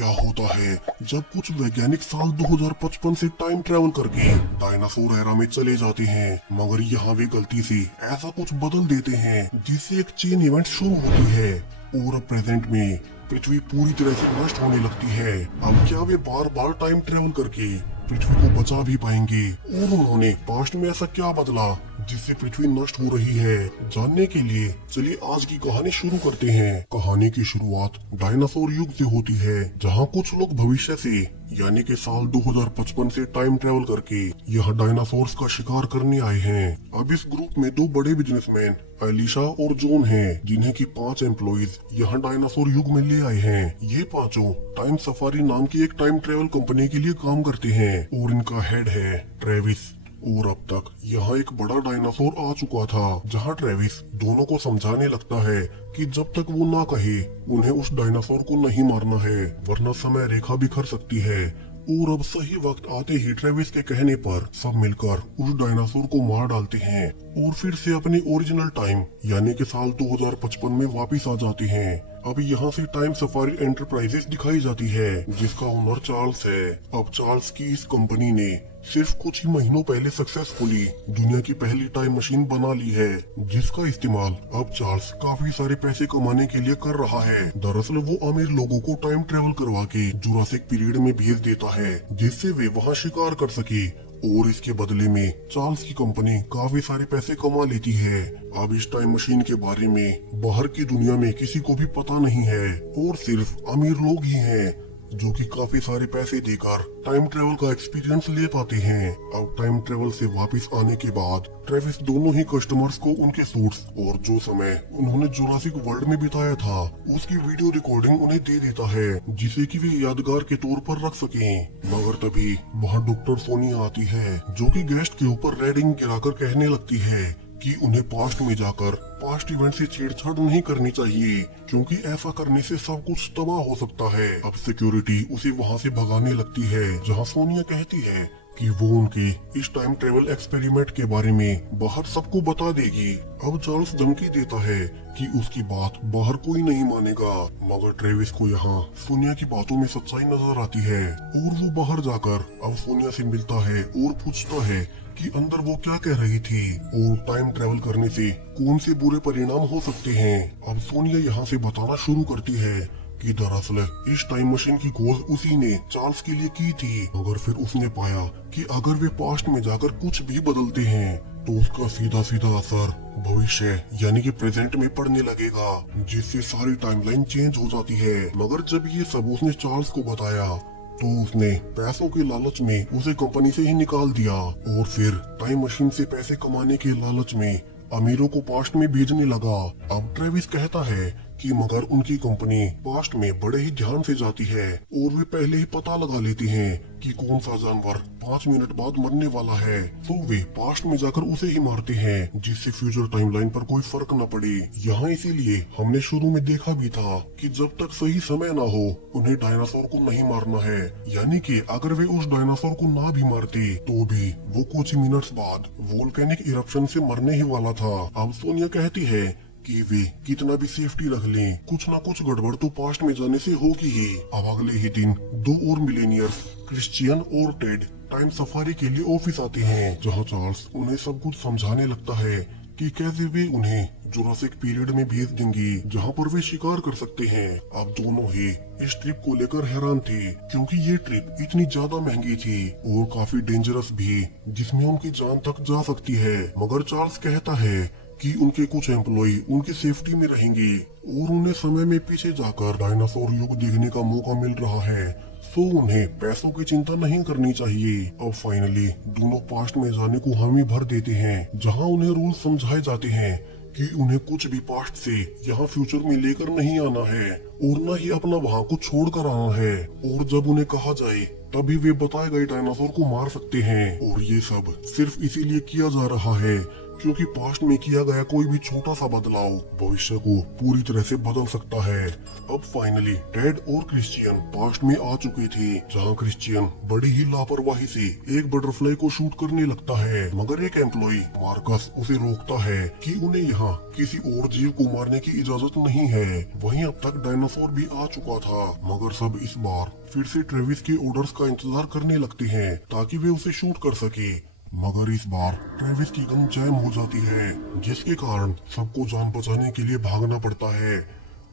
क्या होता है जब कुछ वैज्ञानिक साल 2055 से टाइम ट्रेवल करके डायनासोर एरा में चले जाते हैं, मगर यहाँ वे गलती से ऐसा कुछ बदल देते हैं जिससे एक चेन इवेंट शुरू होती है और अब प्रेजेंट में पृथ्वी पूरी तरह से नष्ट होने लगती है। अब क्या वे बार बार टाइम ट्रेवल करके पृथ्वी को बचा भी पाएंगे, और उन्होंने पास्ट में ऐसा क्या बदला जिससे पृथ्वी नष्ट हो रही है? जानने के लिए चलिए आज की कहानी शुरू करते हैं। कहानी की शुरुआत डायनासोर युग से होती है, जहां कुछ लोग भविष्य से यानी कि साल 2055 से टाइम ट्रेवल करके यह डायनासोर्स का शिकार करने आए हैं। अब इस ग्रुप में दो बड़े बिजनेसमैन एलिशा और जॉन हैं, जिन्हें की 5 एम्प्लॉइज यहाँ डायनासोर युग में ले आए हैं। ये पांचों टाइम सफारी नाम की एक टाइम ट्रेवल कंपनी के लिए काम करते हैं और इनका हेड है ट्रेविस। और अब तक यहाँ एक बड़ा डायनासोर आ चुका था, जहाँ ट्रेविस दोनों को समझाने लगता है कि जब तक वो ना कहे उन्हें उस डायनासोर को नहीं मारना है, वरना समय रेखा बिखर सकती है। और अब सही वक्त आते ही ट्रेविस के कहने पर सब मिलकर उस डायनासोर को मार डालते हैं और फिर से अपने ओरिजिनल टाइम यानी कि साल 2055 में वापस आ जाते हैं। अब यहाँ से टाइम सफारी एंटरप्राइजेस दिखाई जाती है, जिसका ओनर चार्ल्स है। अब चार्ल्स की इस कंपनी ने सिर्फ कुछ ही महीनों पहले सक्सेसफुली दुनिया की पहली टाइम मशीन बना ली है, जिसका इस्तेमाल अब चार्ल्स काफी सारे पैसे कमाने के लिए कर रहा है। दरअसल वो अमीर लोगों को टाइम ट्रेवल करवा के जुरासिक पीरियड में भेज देता है, जिससे वे वहाँ शिकार कर सके, और इसके बदले में चार्ल्स की कंपनी काफी सारे पैसे कमा लेती है। अब इस टाइम मशीन के बारे में बाहर की दुनिया में किसी को भी पता नहीं है, और सिर्फ अमीर लोग ही हैं जो कि काफी सारे पैसे देकर टाइम ट्रेवल का एक्सपीरियंस ले पाते हैं। अब टाइम ट्रेवल से वापस आने के बाद ट्रेविस दोनों ही कस्टमर्स को उनके सूट्स और जो समय उन्होंने जुरासिक वर्ल्ड में बिताया था उसकी वीडियो रिकॉर्डिंग उन्हें दे देता है, जिसे कि वे यादगार के तौर पर रख सकें। मगर तभी वहाँ डॉक्टर सोनिया आती है, जो कि गेस्ट के ऊपर रेडिंग गिराकर कहने लगती है कि उन्हें पास्ट में जाकर पास्ट इवेंट से छेड़छाड़ नहीं करनी चाहिए, क्योंकि ऐसा करने से सब कुछ तबाह हो सकता है। अब सिक्योरिटी उसे वहाँ से भगाने लगती है, जहाँ सोनिया कहती है कि वो उनके इस टाइम ट्रेवल एक्सपेरिमेंट के बारे में बाहर सबको बता देगी। अब चार्ल्स धमकी देता है कि उसकी बात बाहर कोई नहीं मानेगा, मगर ट्रेविस को यहाँ सोनिया की बातों में सच्चाई नजर आती है, और वो बाहर जाकर अब सोनिया से मिलता है और पूछता है कि अंदर वो क्या कह रही थी और टाइम ट्रेवल करने से कौन से बुरे परिणाम हो सकते हैं। अब सोनिया यहाँ से बताना शुरू करती है कि दरअसल इस टाइम मशीन की खोज उसी ने चार्ल्स के लिए की थी, मगर फिर उसने पाया कि अगर वे पास्ट में जाकर कुछ भी बदलते हैं तो उसका सीधा सीधा असर भविष्य यानी कि प्रेजेंट में पड़ने लगेगा, जिससे सारी टाइमलाइन चेंज हो जाती है। मगर जब ये सब उसने चार्ल्स को बताया तो उसने पैसों के लालच में उसे कंपनी से ही निकाल दिया, और फिर टाइम मशीन से पैसे कमाने के लालच में अमीरों को पास्ट में भेजने लगा। अब ट्रेविस कहता है कि मगर उनकी कंपनी पास्ट में बड़े ही ध्यान से जाती है और वे पहले ही पता लगा लेती हैं कि कौन सा जानवर 5 मिनट बाद मरने वाला है, तो वे पास्ट में जाकर उसे ही मारते हैं, जिससे फ्यूचर टाइमलाइन पर कोई फर्क न पड़े। यहाँ इसीलिए हमने शुरू में देखा भी था कि जब तक सही समय ना हो उन्हें डायनासोर को नहीं मारना है, यानी कि अगर वे उस डायनासोर को ना भी मारते तो भी वो कुछ ही मिनट्स बाद वोल्केनिक इरप्शन से मरने ही वाला था। अब सोनिया कहती है कि वे कितना भी सेफ्टी रख लें, कुछ ना कुछ गड़बड़ तो पास्ट में जाने से होगी ही। अब अगले ही दिन दो और मिलेनियर्स क्रिश्चियन और टेड टाइम सफारी के लिए ऑफिस आते हैं, जहां चार्ल्स उन्हें सब कुछ समझाने लगता है कि कैसे वे उन्हें जुरासिक पीरियड में भेज देंगे, जहां पर वे शिकार कर सकते हैं। अब दोनों ही इस ट्रिप को लेकर हैरान थे, क्योंकि ये ट्रिप इतनी ज्यादा महंगी थी और काफी डेंजरस भी, जिसमें उनकी जान तक जा सकती है। मगर चार्ल्स कहता है कि उनके कुछ एम्प्लॉय उनकी सेफ्टी में रहेंगे और उन्हें समय में पीछे जाकर डायनासोर युग देखने का मौका मिल रहा है, सो उन्हें पैसों की चिंता नहीं करनी चाहिए। अब फाइनली दोनों पास्ट में जाने को हामी भर देते हैं, जहां उन्हें रूल समझाए जाते हैं कि उन्हें कुछ भी पास्ट से यहाँ फ्यूचर में लेकर नहीं आना है और न ही अपना वहाँ को छोड़ कर आना है, और जब उन्हें कहा जाए तभी वे बताए गए डायनासोर को मार सकते हैं। और ये सब सिर्फ इसीलिए किया जा रहा है क्योंकि पास्ट में किया गया कोई भी छोटा सा बदलाव भविष्य को पूरी तरह से बदल सकता है। अब फाइनली टेड और क्रिश्चियन पास्ट में आ चुके थे, जहाँ क्रिश्चियन बड़ी ही लापरवाही से एक बटरफ्लाई को शूट करने लगता है, मगर एक एम्प्लॉय मार्कस उसे रोकता है कि उन्हें यहाँ किसी और जीव को मारने की इजाजत नहीं है। वहीं अब तक डायनासोर भी आ चुका था, मगर सब इस बार फिर से ट्रेविस के ऑर्डर्स का इंतजार करने लगते हैं ताकि वे उसे शूट कर सके। मगर इस बार ट्रेविस की गन जैम हो जाती है, जिसके कारण सबको जान बचाने के लिए भागना पड़ता है।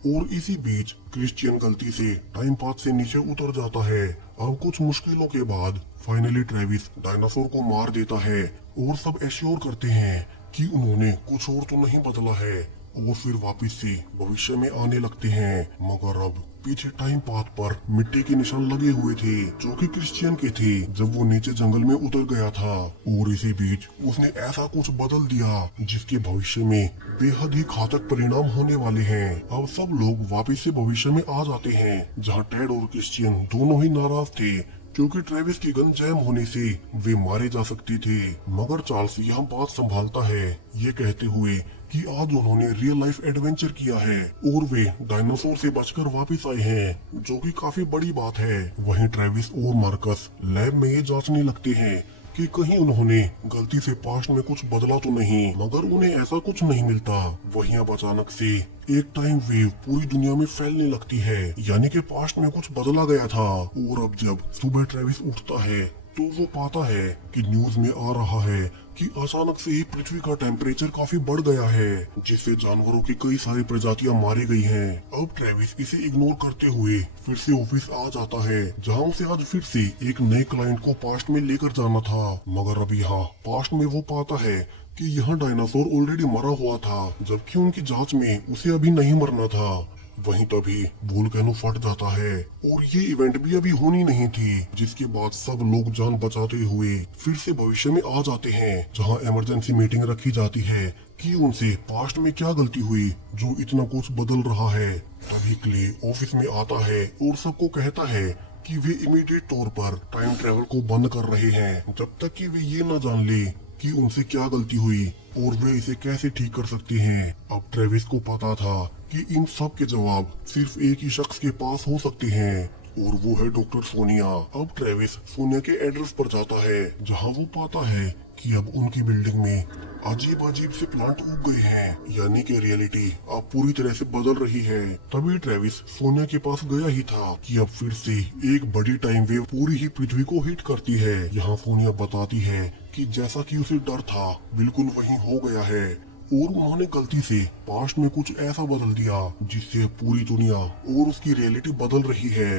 और इसी बीच क्रिश्चियन गलती से टाइम पाथ से नीचे उतर जाता है। अब कुछ मुश्किलों के बाद फाइनली ट्रेविस डायनासोर को मार देता है और सब एश्योर करते हैं कि उन्होंने कुछ और तो नहीं बदला है, और फिर वापस से भविष्य में आने लगते हैं। मगर अब पीछे टाइम पाथ पर मिट्टी के निशान लगे हुए थे, जो कि क्रिश्चियन के थे जब वो नीचे जंगल में उतर गया था। और इसी बीच उसने ऐसा कुछ बदल दिया जिसके भविष्य में बेहद ही घातक परिणाम होने वाले हैं। अब सब लोग वापस से भविष्य में आ जाते हैं, जहाँ टेड और क्रिश्चियन दोनों ही नाराज थे क्योंकि ट्रेविस की गन जैम होने से वे मारे जा सकते थे। मगर चार्ल्स यहाँ बात संभालता है, ये कहते हुए कि आज उन्होंने रियल लाइफ एडवेंचर किया है और वे डायनासोर से बचकर वापस आए हैं, जो कि काफी बड़ी बात है। वहीं ट्रेविस और मार्कस लैब में ये जांचने लगते हैं कि कहीं उन्होंने गलती से पास्ट में कुछ बदला तो नहीं, मगर उन्हें ऐसा कुछ नहीं मिलता। वहीं अब अचानक से एक टाइम वेव पूरी दुनिया में फैलने लगती है, यानी कि पास्ट में कुछ बदला गया था। और अब जब सुबह ट्रेविस उठता है तो वो पाता है कि न्यूज में आ रहा है कि अचानक से ही पृथ्वी का टेम्परेचर काफी बढ़ गया है, जिससे जानवरों की कई सारी प्रजातियां मारी गई हैं। अब ट्रेविस इसे इग्नोर करते हुए फिर से ऑफिस आ जाता है, जहां उसे आज फिर से एक नए क्लाइंट को पास्ट में लेकर जाना था। मगर अब यहाँ पास्ट में वो पाता है कि यहाँ डायनासोर ऑलरेडी मरा हुआ था, जबकि उनकी जांच में उसे अभी नहीं मरना था। वहीं तभी वोल्केनो फट जाता है और ये इवेंट भी अभी होनी नहीं थी, जिसके बाद सब लोग जान बचाते हुए फिर से भविष्य में आ जाते हैं, जहां इमरजेंसी मीटिंग रखी जाती है कि उनसे पास्ट में क्या गलती हुई जो इतना कुछ बदल रहा है। तभी क्ले ऑफिस में आता है और सबको कहता है कि वे इमीडिएट तौर पर टाइम ट्रेवल को बंद कर रहे हैं, जब तक कि वे ये न जान ले कि उनसे क्या गलती हुई और वे इसे कैसे ठीक कर सकते हैं। अब ट्रेविस को पता था कि इन सब के जवाब सिर्फ एक ही शख्स के पास हो सकते हैं, और वो है डॉक्टर सोनिया। अब ट्रेविस सोनिया के एड्रेस पर जाता है, जहां वो पाता है कि अब उनकी बिल्डिंग में अजीब अजीब से प्लांट उग गए हैं, यानी कि रियलिटी अब पूरी तरह से बदल रही है। तभी ट्रेविस सोनिया के पास गया ही था कि अब फिर से एक बड़ी टाइम वेव पूरी ही पृथ्वी को हिट करती है। यहाँ सोनिया बताती है कि जैसा कि उसे डर था बिल्कुल वही हो गया है, और उन्होंने गलती से पास्ट में कुछ ऐसा बदल दिया जिससे पूरी दुनिया और उसकी रियलिटी बदल रही है।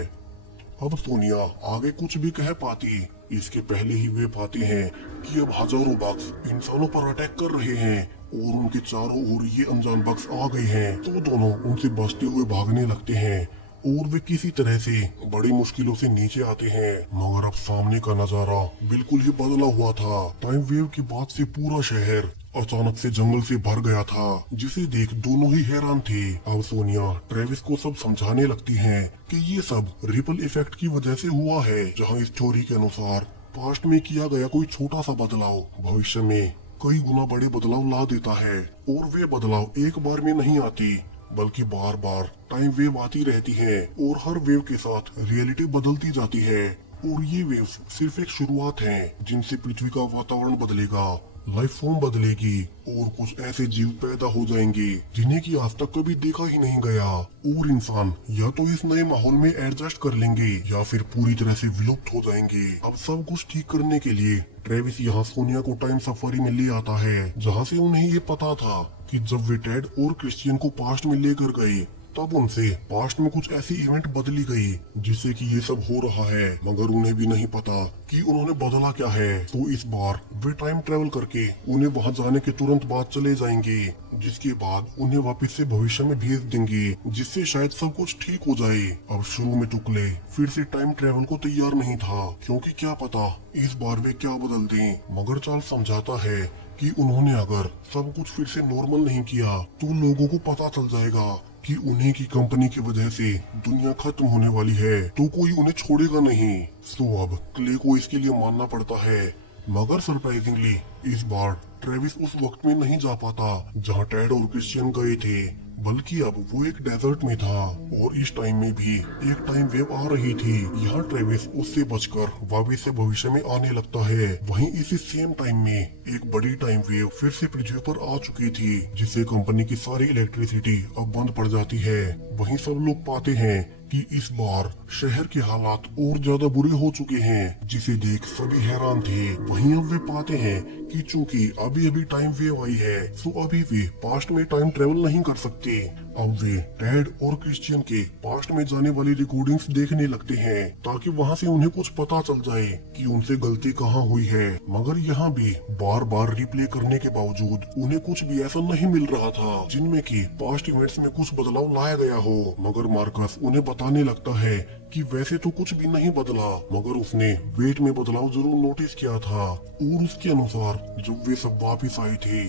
अब सोनिया आगे कुछ भी कह पाती, इसके पहले ही वे पाते हैं कि अब हजारों बग्स इंसानों पर अटैक कर रहे हैं और उनके चारों ओर ये अनजान बग्स आ गए हैं। तो दोनों उनसे बचते हुए भागने लगते हैं और वे किसी तरह से बड़ी मुश्किलों से नीचे आते हैं। मगर अब सामने का नजारा बिल्कुल ही बदला हुआ था। टाइम वेव के बाद से पूरा शहर अचानक से जंगल से भर गया था, जिसे देख दोनों ही हैरान थे। अब सोनिया ट्रेविस को सब समझाने लगती है कि ये सब रिपल इफेक्ट की वजह से हुआ है, जहां इस थ्योरी के अनुसार पास्ट में किया गया कोई छोटा सा बदलाव भविष्य में कई गुना बड़े बदलाव ला देता है, और वे बदलाव एक बार में नहीं आती बल्कि बार बार टाइम वेव आती रहती है, और हर वेव के साथ रियलिटी बदलती जाती है। और ये वेव्स सिर्फ एक शुरुआत है, जिनसे पृथ्वी का वातावरण बदलेगा, लाइफ फॉर्म बदलेगी और कुछ ऐसे जीव पैदा हो जाएंगे जिन्हें की आज तक कभी देखा ही नहीं गया। और इंसान या तो इस नए माहौल में एडजस्ट कर लेंगे या फिर पूरी तरह से विलुप्त हो जाएंगे। अब सब कुछ ठीक करने के लिए ट्रेविस यहाँ सोनिया को टाइम सफारी में ले आता है, जहाँ से उन्हें ये पता था कि जब वे टेड और क्रिश्चियन को पास्ट में लेकर गए तब उनसे पास्ट में कुछ ऐसी इवेंट बदली गई जिससे कि ये सब हो रहा है, मगर उन्हें भी नहीं पता कि उन्होंने बदला क्या है। तो इस बार वे टाइम ट्रेवल करके उन्हें वहां जाने के तुरंत बाद चले जाएंगे, जिसके बाद उन्हें वापस से भविष्य में भेज देंगे, जिससे शायद सब कुछ ठीक हो जाए। अब शुरू में तो क्ले फिर से टाइम ट्रेवल को तैयार नहीं था, क्योंकि क्या पता इस बार वे क्या बदल दें। मगर चार्ल्स समझाता है कि उन्होंने अगर सब कुछ फिर से नॉर्मल नहीं किया तो लोगों को पता चल जाएगा कि उन्हीं की कंपनी की वजह से दुनिया खत्म होने वाली है, तो कोई उन्हें छोड़ेगा नहीं। तो अब क्ले को इसके लिए मानना पड़ता है। मगर सरप्राइजिंगली इस बार ट्रेविस उस वक्त में नहीं जा पाता जहाँ टेड और क्रिश्चियन गए थे, बल्कि अब वो एक डेजर्ट में था और इस टाइम में भी एक टाइम वेव आ रही थी। यहाँ ट्रेविस उससे बचकर वापस से भविष्य में आने लगता है। वहीं इसी सेम टाइम में एक बड़ी टाइम वेव फिर से पृथ्वी पर आ चुकी थी, जिससे कंपनी की सारी इलेक्ट्रिसिटी अब बंद पड़ जाती है। वहीं सब लोग पाते हैं कि इस बार शहर के हालात और ज्यादा बुरे हो चुके हैं, जिसे देख सभी हैरान थे। वहीं अब वे पाते हैं कि चूंकि अभी अभी टाइम वेव आई है, तो अभी वे पास्ट में टाइम ट्रेवल नहीं कर सकते। अब वे टेड और क्रिश्चियन के पास्ट में जाने वाली रिकॉर्डिंग्स देखने लगते हैं, ताकि वहां से उन्हें कुछ पता चल जाए कि उनसे गलती कहाँ हुई है। मगर यहाँ भी बार बार रिप्ले करने के बावजूद उन्हें कुछ भी ऐसा नहीं मिल रहा था जिनमें कि पास्ट इवेंट्स में कुछ बदलाव लाया गया हो। मगर मार्कस उन्हें बताने लगता है कि वैसे तो कुछ भी नहीं बदला, मगर उसने वेट में बदलाव जरूर नोटिस किया था और उसके अनुसार जब वे सब वापिस आए थे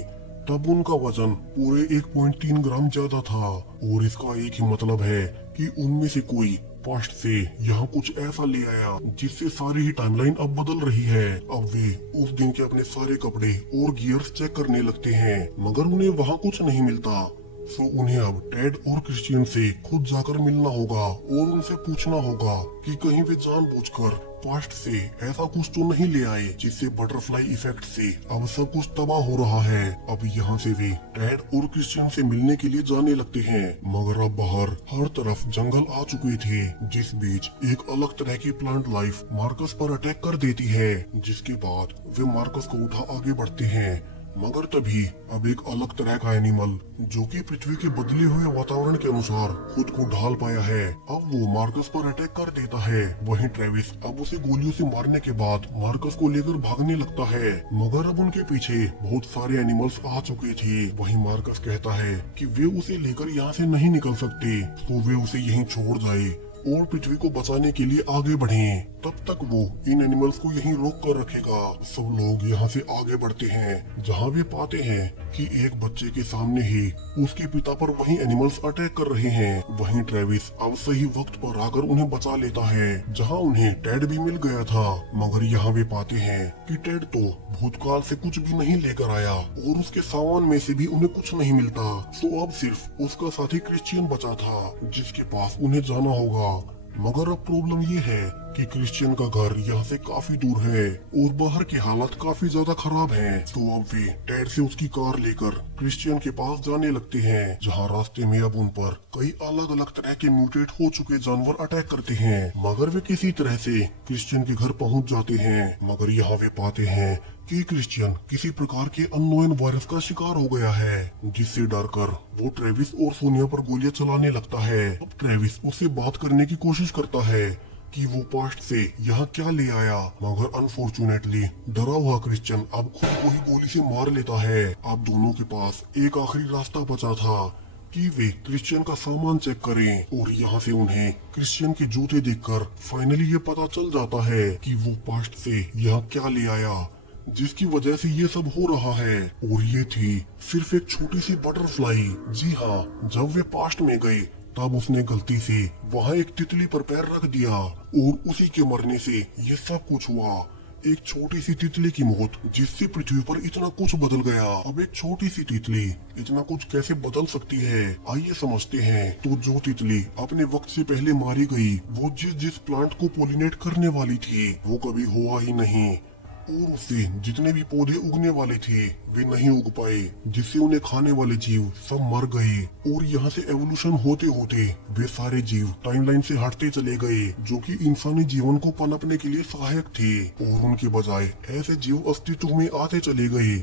तब उनका वजन पूरे 1.3 ग्राम ज्यादा था। और इसका एक ही मतलब है कि उनमें से कोई पास्ट से यहाँ कुछ ऐसा ले आया जिससे सारी ही टाइमलाइन अब बदल रही है। अब वे उस दिन के अपने सारे कपड़े और गियर्स चेक करने लगते हैं, मगर उन्हें वहाँ कुछ नहीं मिलता। सो उन्हें अब टेड और क्रिश्चियन से खुद जाकर मिलना होगा और उनसे पूछना होगा कि कहीं वे जानबूझकर पास्ट से ऐसा कुछ तो नहीं ले आए जिससे बटरफ्लाई इफेक्ट से अब सब कुछ तबाह हो रहा है। अब यहाँ से वे टेड और क्रिश्चियन से मिलने के लिए जाने लगते हैं, मगर अब बाहर हर तरफ जंगल आ चुके थे, जिस बीच एक अलग तरह की प्लांट लाइफ मार्कस पर अटैक कर देती है, जिसके बाद वे मार्कस को उठा आगे बढ़ते हैं। मगर तभी अब एक अलग तरह का एनिमल जो कि पृथ्वी के बदले हुए वातावरण के अनुसार खुद को ढाल पाया है, अब वो मार्कस पर अटैक कर देता है। वहीं ट्रेविस अब उसे गोलियों से मारने के बाद मार्कस को लेकर भागने लगता है, मगर अब उनके पीछे बहुत सारे एनिमल्स आ चुके थे। वहीं मार्कस कहता है कि वे उसे लेकर यहाँ से नहीं निकल सकते, तो वे उसे यहीं छोड़ जाए और पृथ्वी को बचाने के लिए आगे बढ़ें। तब तक वो इन एनिमल्स को यहीं रोक कर रखेगा। सब लोग यहाँ से आगे बढ़ते हैं, जहाँ वे पाते हैं कि एक बच्चे के सामने ही उसके पिता पर वही एनिमल्स अटैक कर रहे हैं। वहीं ट्रेविस अब सही वक्त पर आकर उन्हें बचा लेता है, जहाँ उन्हें टेड भी मिल गया था। मगर यहाँ वे पाते हैं कि टेड तो भूतकाल से कुछ भी नहीं लेकर आया और उसके सामान में से भी उन्हें कुछ नहीं मिलता। तो अब सिर्फ उसका साथी क्रिश्चियन बचा था, जिसके पास उन्हें जाना होगा। मगर अब प्रॉब्लम ये है कि क्रिश्चियन का घर यहाँ से काफी दूर है और बाहर की हालत काफी ज्यादा खराब है। तो अब वे टेड से उसकी कार लेकर क्रिश्चियन के पास जाने लगते हैं, जहाँ रास्ते में अब उन पर कई अलग अलग तरह के म्यूटेट हो चुके जानवर अटैक करते हैं। मगर वे किसी तरह से क्रिश्चियन के घर पहुँच जाते हैं। मगर यहाँ वे पाते हैं कि क्रिश्चियन किसी प्रकार के अननोन वायरस का शिकार हो गया है, जिससे डरकर वो ट्रेविस और सोनिया पर गोलियां चलाने लगता है। अब ट्रेविस उससे बात करने की कोशिश करता है कि वो पास्ट से यहाँ क्या ले आया, मगर अनफॉर्चुनेटली डरा हुआ क्रिश्चियन अब खुद को ही गोली से मार लेता है। अब दोनों के पास एक आखिरी रास्ता बचा था कि वे क्रिश्चियन का सामान चेक करें, और यहाँ से उन्हें क्रिश्चियन के जूते देखकर फाइनली ये पता चल जाता है कि वो पास्ट से यहाँ क्या ले आया, जिसकी वजह से ये सब हो रहा है। और ये थी सिर्फ एक छोटी सी बटरफ्लाई। जी हाँ, जब वे पास्ट में गए तब उसने गलती से वहाँ एक तितली पर पैर रख दिया और उसी के मरने से ये सब कुछ हुआ। एक छोटी सी तितली की मौत जिससे पृथ्वी पर इतना कुछ बदल गया। अब एक छोटी सी तितली इतना कुछ कैसे बदल सकती है, आइए समझते हैं। तो जो तितली अपने वक्त से पहले मारी गई, वो जिस प्लांट को पोलिनेट करने वाली थी वो कभी हुआ ही नहीं, और उससे जितने भी पौधे उगने वाले थे वे नहीं उग पाए, जिससे उन्हें खाने वाले जीव सब मर गए। और यहाँ से एवोल्यूशन होते होते वे सारे जीव टाइमलाइन से हटते चले गए जो कि इंसानी जीवन को पनपने के लिए सहायक थे, और उनके बजाय ऐसे जीव अस्तित्व में आते चले गए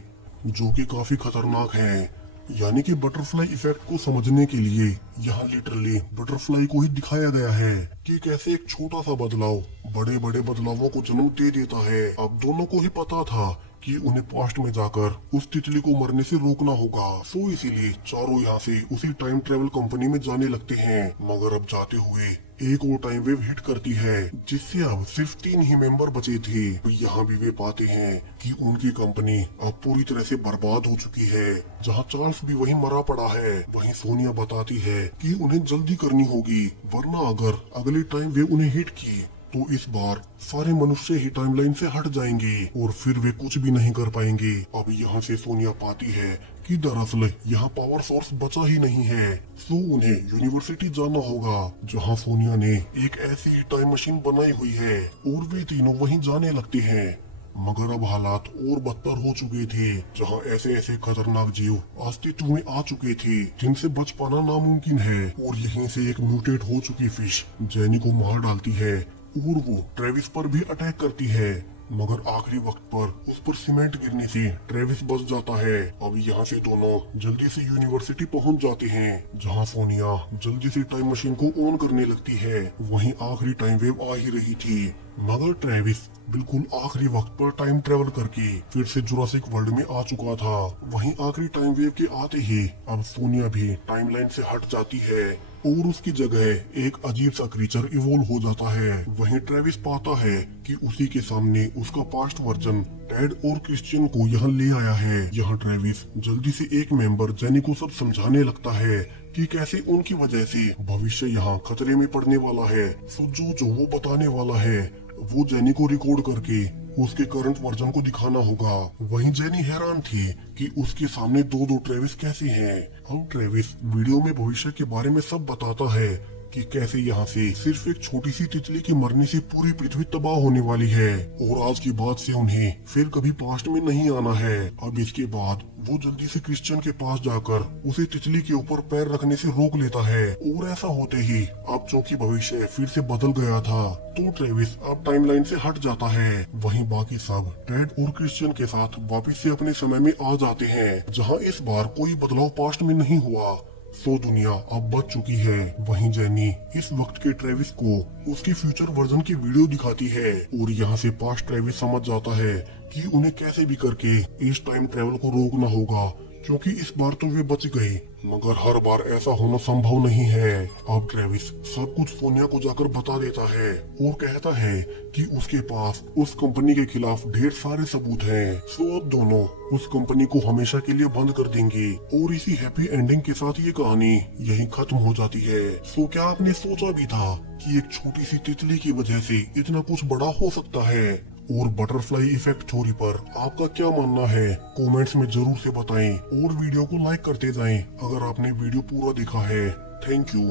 जो कि काफी खतरनाक हैं। यानी कि बटरफ्लाई इफेक्ट को समझने के लिए यहाँ लिटरली बटरफ्लाई को ही दिखाया गया है कि कैसे एक छोटा सा बदलाव बड़े बड़े बदलावों को जन्म दे देता है। अब दोनों को ही पता था कि उन्हें पास्ट में जाकर उस तितली को मरने से रोकना होगा। सो इसीलिए चारों यहाँ से उसी टाइम ट्रेवल कंपनी में जाने लगते हैं। मगर अब जाते हुए एक और टाइम वेव हिट करती है, जिससे अब सिर्फ 3 ही मेंबर बचे थे। तो यहाँ भी वे पाते हैं कि उनकी कंपनी अब पूरी तरह से बर्बाद हो चुकी है। जहाँ चार्ल्स भी वहीं मरा पड़ा है, वहीं सोनिया बताती है कि उन्हें जल्दी करनी होगी, वरना अगर अगली टाइम वेव उन्हें हिट की तो इस बार सारे मनुष्य ही टाइमलाइन से हट जाएंगे और फिर वे कुछ भी नहीं कर पाएंगे। अब यहाँ से सोनिया पाती है कि दरअसल यहाँ पावर सोर्स बचा ही नहीं है, सो उन्हें यूनिवर्सिटी जाना होगा जहाँ सोनिया ने एक ऐसी ही टाइम मशीन बनाई हुई है और वे तीनों वहीं जाने लगते हैं। मगर अब हालात और बदतर हो चुके थे, जहां ऐसे ऐसे खतरनाक जीव अस्तित्व में आ चुके थे जिनसे बच पाना नामुमकिन है। और यहीं से एक म्यूटेट हो चुकी फिश जेनी को मार डालती है और वो ट्रेविस पर भी अटैक करती है। मगर आखिरी वक्त पर उस पर सीमेंट गिरने से ट्रेविस बच जाता है। अब यहाँ से दोनों जल्दी से यूनिवर्सिटी पहुँच जाते हैं, जहाँ सोनिया जल्दी से टाइम मशीन को ऑन करने लगती है। वहीं आखिरी टाइम वेव आ ही रही थी, मगर ट्रेविस बिल्कुल आखिरी वक्त पर टाइम ट्रेवल करके फिर से जुरासिक वर्ल्ड में आ चुका था। वहीं आखिरी टाइम वेव के आते ही अब सोनिया भी टाइमलाइन से हट जाती है और उसकी जगह एक अजीब सा क्रीचर इवोल्व हो जाता है। वहीं ट्रेविस पाता है कि उसी के सामने उसका पास्ट वर्जन टेड और क्रिश्चियन को यहाँ ले आया है। यहाँ ट्रेविस जल्दी से एक मेंबर जेनी को सब समझाने लगता है कि कैसे उनकी वजह से भविष्य यहाँ खतरे में पड़ने वाला है। सो जो वो बताने वाला है वो जेनी को रिकॉर्ड करके उसके करंट वर्जन को दिखाना होगा। वहीं जेनी हैरान थी कि उसके सामने दो ट्रेविस कैसे हैं। हम ट्रेविस वीडियो में भविष्य के बारे में सब बताता है कि कैसे यहाँ से सिर्फ एक छोटी सी तितली के मरने से पूरी पृथ्वी तबाह होने वाली है और आज के बाद से उन्हें फिर कभी पास्ट में नहीं आना है। अब इसके बाद वो जल्दी से क्रिश्चियन के पास जाकर उसे तितली के ऊपर पैर रखने से रोक लेता है और ऐसा होते ही अब चूंकि भविष्य फिर से बदल गया था तो ट्रेविस अब टाइमलाइन से हट जाता है। वहीं बाकी सब टेड और क्रिश्चियन के साथ वापस से अपने समय में आ जाते हैं, जहाँ इस बार कोई बदलाव पास्ट में नहीं हुआ। सो दुनिया अब बच चुकी है। वहीं जेनी इस वक्त के ट्रेविस को उसके फ्यूचर वर्जन की वीडियो दिखाती है और यहाँ से पास्ट ट्रेविस समझ जाता है कि उन्हें कैसे भी करके इस टाइम ट्रेवल को रोकना होगा, क्योंकि इस बार तो वे बच गए, मगर हर बार ऐसा होना संभव नहीं है। अब ट्रेविस सब कुछ सोनिया को जाकर बता देता है और कहता है कि उसके पास उस कंपनी के खिलाफ ढेर सारे सबूत हैं। सो अब दोनों उस कंपनी को हमेशा के लिए बंद कर देंगे और इसी हैप्पी एंडिंग के साथ ये कहानी यहीं खत्म हो जाती है। सो क्या आपने सोचा भी था कि एक छोटी सी तितली की वजह से इतना कुछ बड़ा हो सकता है? और बटरफ्लाई इफेक्ट थ्योरी पर आपका क्या मानना है कमेंट्स में जरूर से बताएं और वीडियो को लाइक करते जाएं अगर आपने वीडियो पूरा देखा है। Thank you.